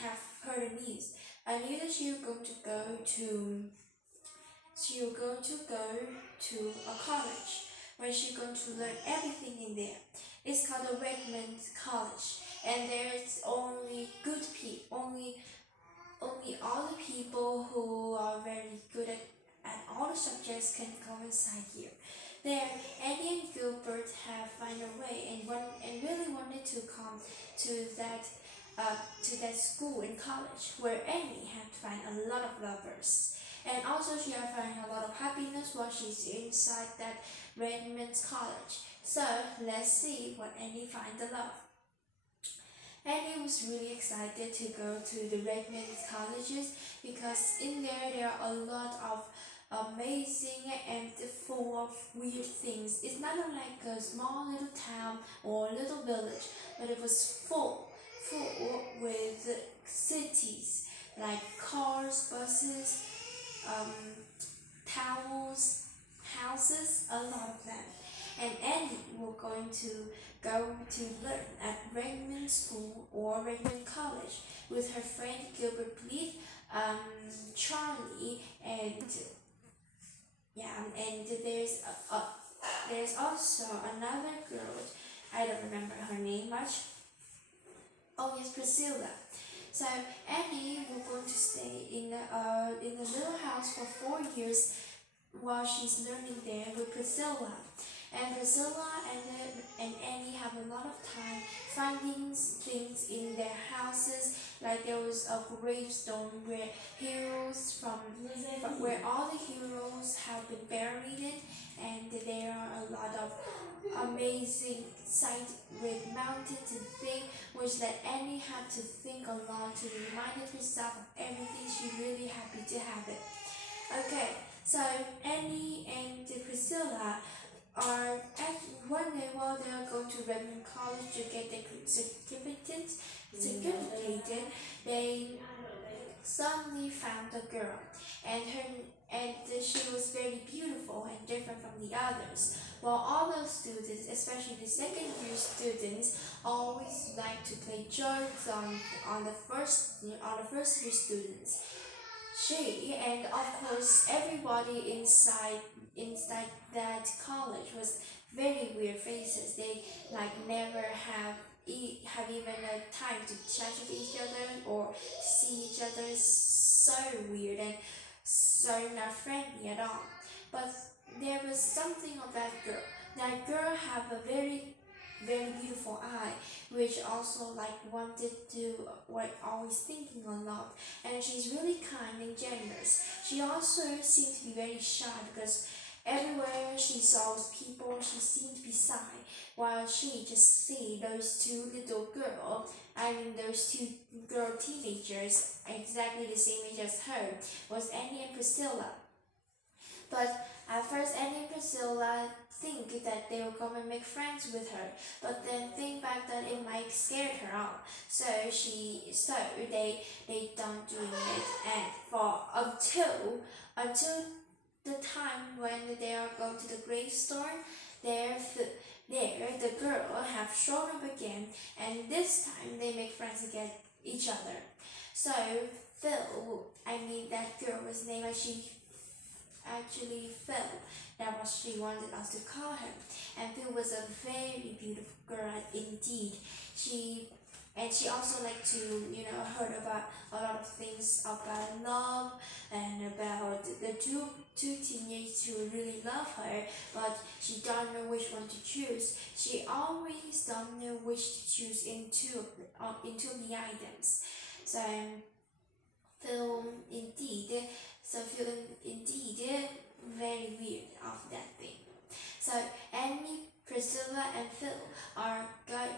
have heard the news. I knew that she was going to go to a college where she's going to learn everything in there. It's called the Redmond College, and there's only good people, only all the people who are very good at all the subjects can come inside here. There, Annie and Gilbert have found a way and really wanted to come to that school in college where Annie had found a lot of lovers. And also she had found a lot of happiness while she's inside that Redmond's college. So let's see what Annie finds the love. Annie was really excited to go to the Redmond colleges because in there are a lot of amazing and full of weird things. It's not like a small little town or little village, but it was full with cities like cars, buses, towels, houses, a lot of them. And Annie was going to go to learn at Redmond School or Redmond College with her friend Gilbert Blythe, Charlie, and there's also another girl. I don't remember her name much. Oh yes, Priscilla. So Annie was going to stay in a little house for 4 years while she's learning there with Priscilla. And Priscilla and Annie have a lot of time finding things in their houses. Like there was a gravestone where where all the heroes have been buried in, and there are a lot of amazing sights with mountains and things, which led Annie had to think a lot to remind herself of everything. She's really happy to have it. Okay, so Annie and Priscilla are one day while they are going to Redmond College to get their certificate, they suddenly found a girl, and she was very beautiful and different from the others. While all those students, especially the second year students, always like to play jokes on the first year students. She and of course everybody inside that college was very weird faces. They never have even a time to chat with each other or see each other. So weird and so not friendly at all. But there was something of that girl. That girl have a very beautiful eye, which also wanted to always thinking a lot, and she's really kind and generous. She also seemed to be very shy because everywhere she saw people, she seemed to be shy, while she just see those two little girls. Those two girl teenagers, exactly the same age as her, was Annie and Priscilla. But at first, Annie and Priscilla think that they will come and make friends with her, but then think back that it might scare her off. So they don't do it, and for until the time when they are going to the gravestone, the girl have shown up again, and this time they make friends again each other. So Phil, that girl was named actually Phil. That was she wanted us to call her. And Phil was a very beautiful girl indeed. She also liked to heard about a lot of things about love and about the two teenagers who really love her, but she don't know which one to choose. She always don't know which to choose into the items. So Phil indeed very weird of that thing. So Annie, Priscilla, and Phil are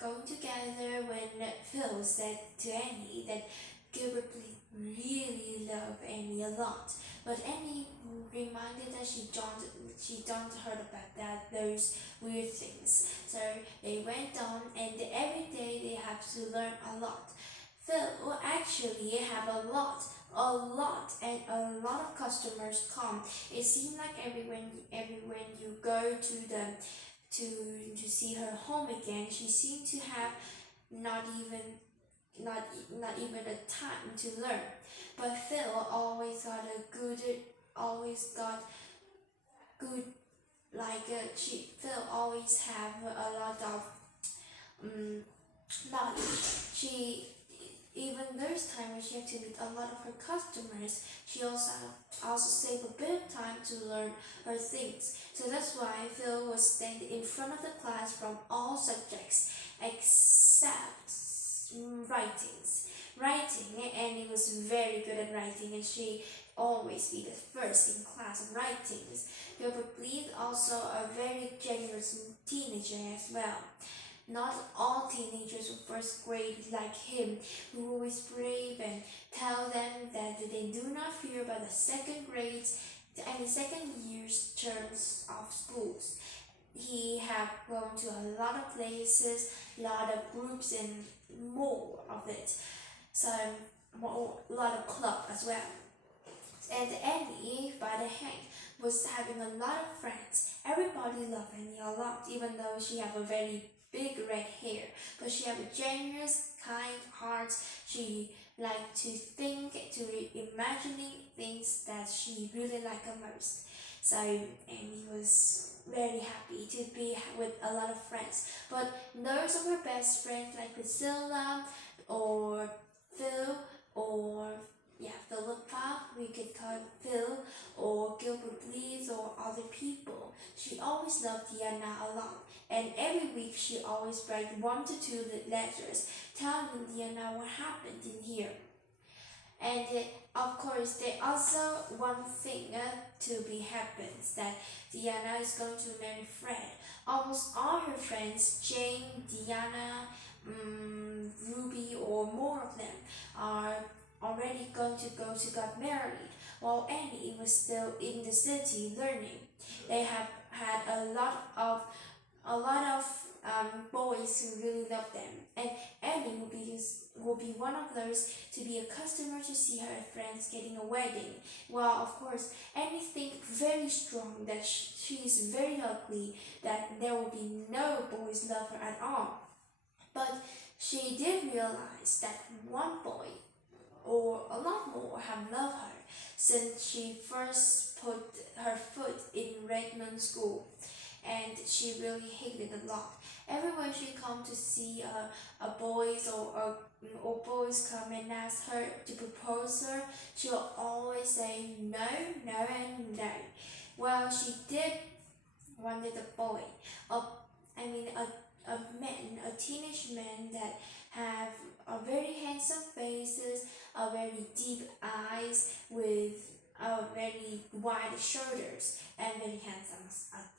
going together when Phil said to Annie that Gilbert really loved Annie a lot, but Annie reminded that she don't heard about those weird things. So they went on, and every day they have to learn a lot. Phil actually have a lot, and a lot of customers come. It seemed like everyone you go to see her home again, she seemed to have not even not even a time to learn. But Phil always got good Phil always have a lot of um, knowledge. She even there's time when she had to meet a lot of her customers. She also saved a bit of time to learn her things. So that's why Phil was standing in front of the class from all subjects except writing, and he was very good at writing, and she always be the first in class in writings. Gilbert Blythe also a very generous teenager as well. Not all teenagers were first grade like him, who always brave and tell them that they do not fear about the second grades and the second year's terms of schools. He have gone to a lot of places, lot of groups, and more of it. So a lot of club as well. And Annie, by the hand, was having a lot of friends. Everybody loved Annie a lot, even though she have a very big red hair. But she have a generous, kind heart. She liked to think, to imagining things that she really liked the most. So Annie was very happy to be with a lot of friends. But those of her best friends like Priscilla or Phil or Philippa, we could call him Phil, or Gilbert Blythe, or other people. She always loved Diana a lot, and every week she always write 1 to 2 letters telling Diana what happened in here. And of course, there also one thing to be happens that Diana is going to marry Fred. Almost all her friends, Jane, Diana, Ruby, or more of them, are already going to get married, while Annie was still in the city learning. They have had a lot of boys who really love them, and Annie will be one of those to be a customer to see her friends getting a wedding. Well, of course, Annie thinks very strong that she is very ugly, that there will be no boys love her at all. But she did realize that one boy or a lot more have loved her since she first put her foot in Redmond School, and she really hated it a lot. Everywhere she come to see a boys or boys come and ask her to propose her, she will always say no, no, and no. Well, she did wanted a boy, a teenage man that have a very handsome faces, a very deep eyes with very wide shoulders and very handsome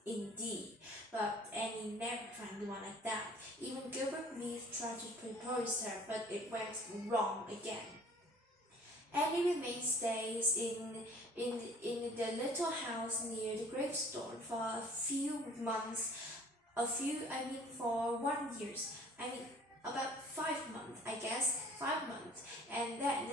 indeed. But Annie never found one like that. Even Gilbert Blythe tried to propose her, but it went wrong again. Annie remained stays in the little house near the gravestone for a few months. For 1 year. About 5 months, I guess, 5 months. And then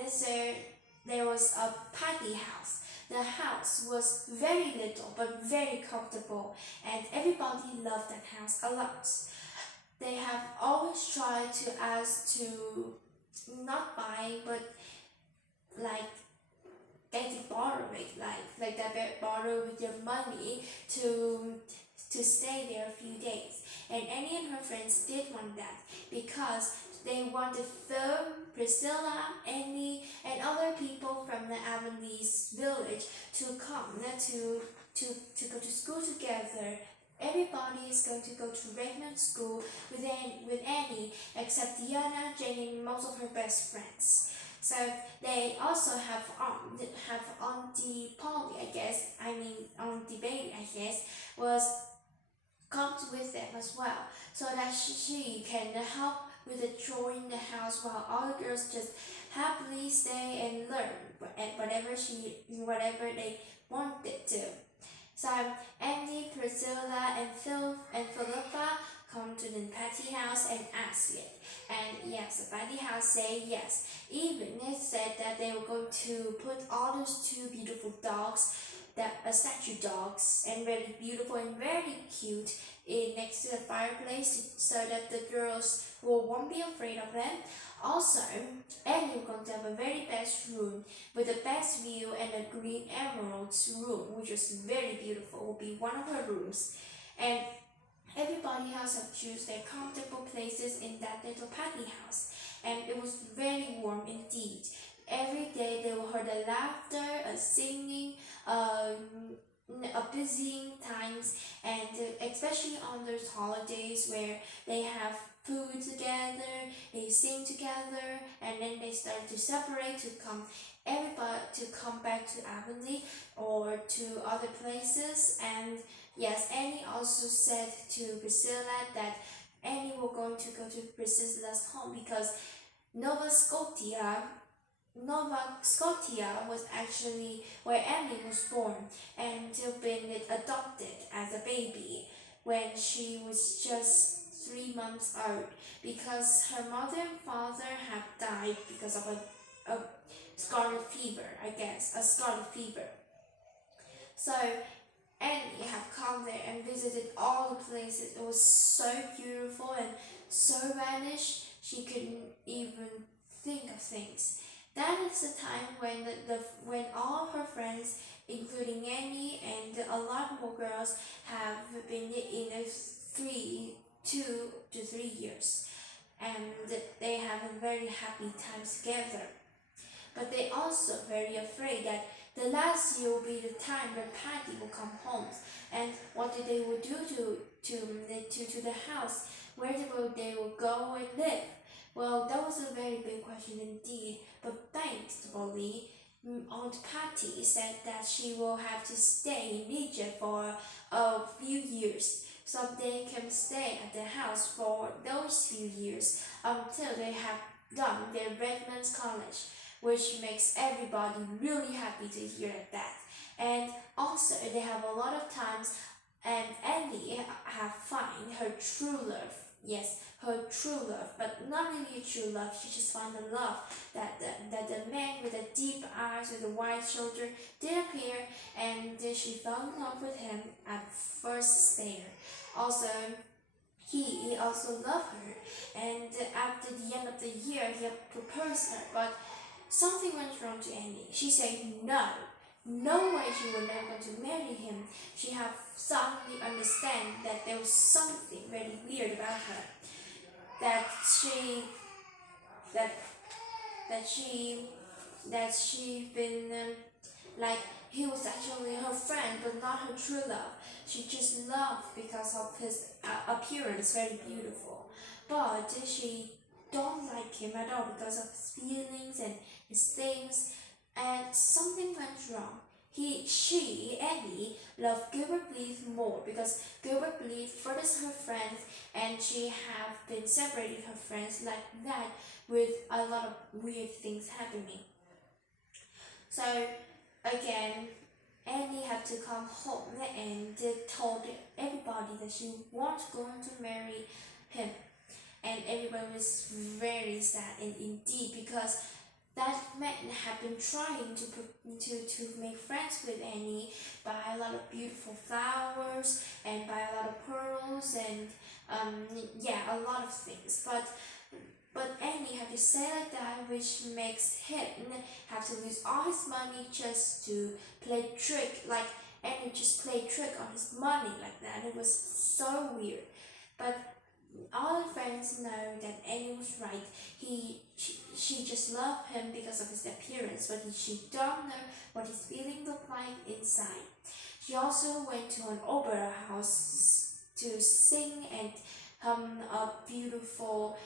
there was a party house. The house was very little but very comfortable, and everybody loved that house a lot. They have always tried to ask to not buy, but like getting borrow it, like that borrow with your money to stay there a few days. And Annie and her friends did want that because they wanted Phil, Priscilla, Annie, and other people from the Avonlea village to come to go to school together. Everybody is going to go to Redmond School with Annie, except Diana, Jane, and most of her best friends. So they also have Auntie Polly, Auntie Bailey, was comes with them as well, so that she can help with the chore in the house while all the girls just happily stay and learn whatever they wanted to. So Andy, Priscilla, and Philippa come to the party house and ask it. And yes, the party house say yes. Even it said that they were going to put all those two beautiful dogs a statue dogs and very beautiful and very cute next to the fireplace so that the girls won't be afraid of them. Also, Annie is going to have a very best room with the best view and a green emeralds room, which is very beautiful. Will be one of her rooms, and everybody else have choose their comfortable places in that little Patty house, and it was very warm indeed. Every day they will hear the laughter, a singing, a busying times, and especially on those holidays where they have food together, they sing together, and then they start to separate to come everybody to come back to Avonlea or to other places. And yes, Annie also said to Priscilla that Annie was going to go to Priscilla's home because Nova Scotia Nova Scotia was actually where Annie was born and been adopted as a baby when she was just 3 months old because her mother and father had died because of a scarlet fever, I guess, a scarlet fever. So Annie had come there and visited all the places. It was so beautiful and so vanished she couldn't even think of things. That is the time when all her friends, including Annie and a lot more girls, have been in a 2 to 3 years, and they have a very happy time together. But they also very afraid that the last year will be the time when Patty will come home, and what they will do to the house, where they will go and live. Well, that was a very big question indeed, but thankfully, Aunt Patty said that she will have to stay in Egypt for a few years, so they can stay at the house for those few years until they have done their Redlands College, which makes everybody really happy to hear that. And also, they have a lot of times, and Annie have find her true love. Yes, her true love, but not really a true love. She just found the love that the man with the deep eyes with the wide shoulder did appear, and she fell in love with him at first stare. Also, he also loved her, and after the end of the year, he had proposed her, but something went wrong to Annie. She said no. No way she was never going to marry him. She had suddenly understand that there was something very weird about her. That she that that she been like he was actually her friend but not her true love. She just loved because of his appearance, very beautiful. But she don't like him at all because of his feelings and his things, and something went wrong. Annie, loved Gilbert Blythe more because Gilbert Blythe first her friends, and she have been separating her friends like that with a lot of weird things happening. So again, Annie had to come home and told everybody that she was going to marry him, and everybody was very sad and indeed because that man had been trying to make friends with Annie, buy a lot of beautiful flowers and buy a lot of pearls and a lot of things. But Annie had to say like that, which makes him have to lose all his money just to play trick. Like Annie just played trick on his money like that. It was so weird. But all the friends know that Annie was right. She just loved him because of his appearance, but she don't know what his feeling looked like inside. She also went to an opera house to sing and hum a beautiful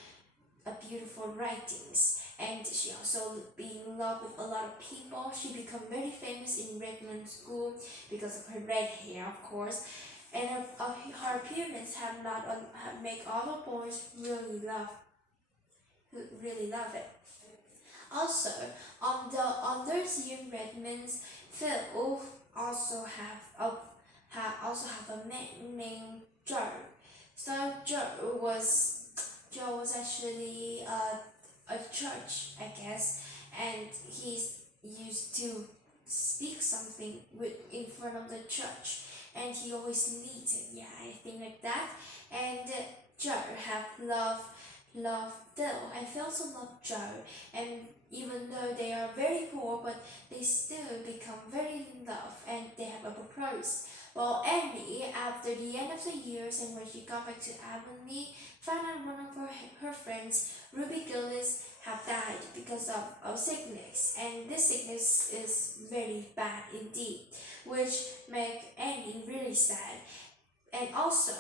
writings, and she also be in love with a lot of people. She become very famous in Redmond School because of her red hair, of course, and her appearance have make all the boys really love it. Also, on those year Redmonds, Phil also have a man named Joe. So Joe was actually a church, I guess, and he's used to speak something in front of the church, and he always leads it. Yeah, I think like that. And Joe have love Phil, and Phil also love Joe. And even though they are very poor, but they still become very in love, and they have a proposal. Well, Annie, after the end of the years and when she got back to Avonlea, found out one of her friends, Ruby Gillis, have died because of sickness. And this sickness is very bad indeed, which make Annie really sad. And also,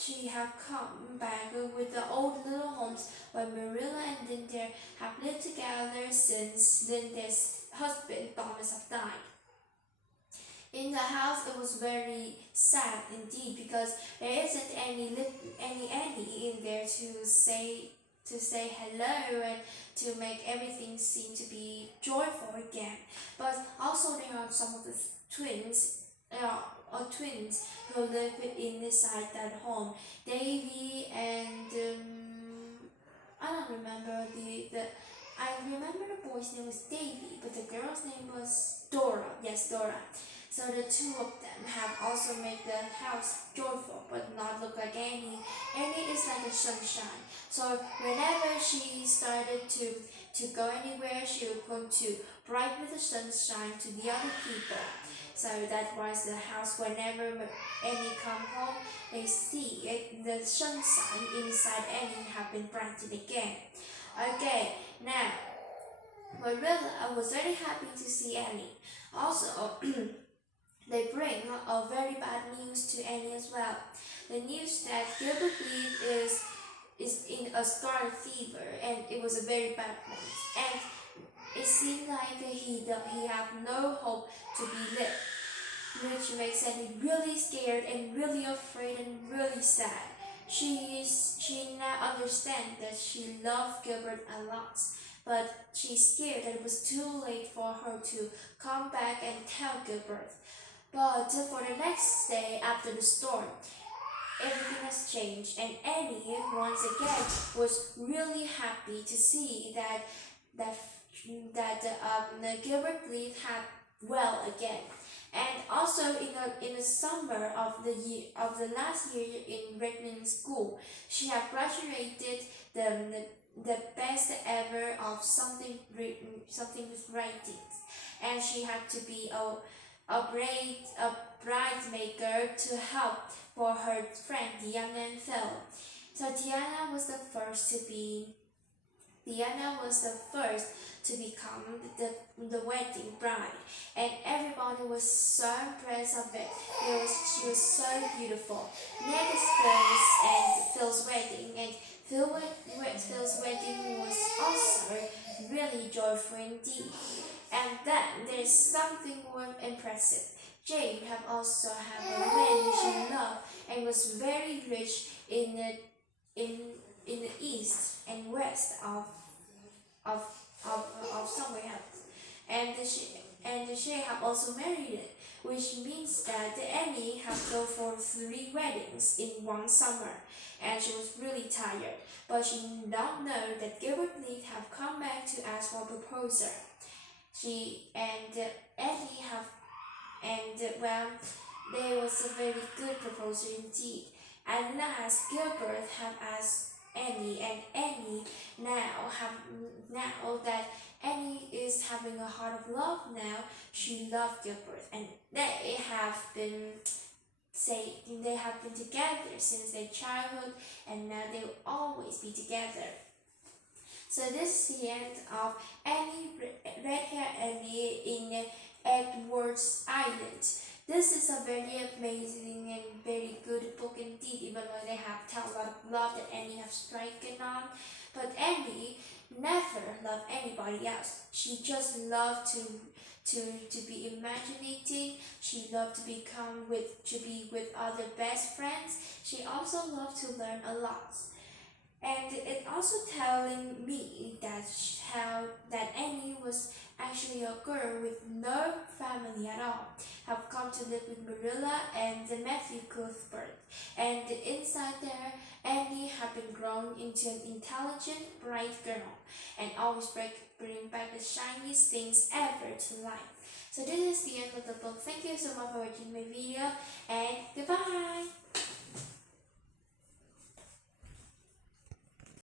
she have come back with the old little homes where Marilla and Linda have lived together since Linda's husband Thomas have died. In the house, it was very sad indeed because there isn't any Annie in there to say hello and to make everything seem to be joyful again. But also there are some of the twins, twins who live inside that home. Davy and I don't remember the I remember the boy's name was Davy, but the girl's name was Dora. Yes, Dora. So the two of them have also made the house joyful, but not look like Annie. Annie is like a sunshine. So whenever she started to go anywhere, she would go to bright with the sunshine to the other people. So that was the house. Whenever Annie come home, they see it, the sunshine inside Annie have been brightened again. Okay, now Marilla was very happy to see Annie. Also, they bring a very bad news to Annie as well. The news that Gilbert Blythe is in a scarlet fever, and it was a very bad one. And it seemed like he have no hope to be lived, which makes Annie really scared and really afraid and really sad. She now understands that she loved Gilbert a lot, but she's scared that it was too late for her to come back and tell Gilbert. But for the next day after the storm, everything has changed, and Annie once again was really happy to see that Gilbert Blythe had well again. And also in the summer of the last year in Redmond School, she had graduated the best ever of something with writings, and she had to be a bridesmaker to help for her friend Diana and Phil. So Diana was the first to become the wedding bride, and everybody was so impressed of it. She was so beautiful. Next Phil's wedding, and Phil's wedding was also really joyful indeed. And then there's something more impressive. Jane have also had a man she loved and was very rich in the east and west of somewhere else. And she have also married it, which means that Annie have go for 3 weddings in one summer, and she was really tired. But she did not know that Gilbert Blythe have come back to ask for a proposal. She and Annie have, and well, there was a very good proposal indeed. At last, Gilbert have asked Annie, and Annie now that Annie is having a heart of love now, she loved Gilbert, and they have been together since their childhood, and now they will always be together. So this is the end of Annie, Red Hair Annie in Edward's Island. This is a very amazing and very good book indeed, even though they have tell a lot of love that Annie has striken on. But Annie never loved anybody else. She just loved to be imaginating. She loved to be with other best friends. She also loved to learn a lot. And it also telling me that Annie was actually actually a girl with no family at all, have come to live with Marilla and Matthew Cuthbert. And inside there, Annie had been grown into an intelligent, bright girl, and always bring back the shiniest things ever to life. So this is the end of the book. Thank you so much for watching my video, and goodbye!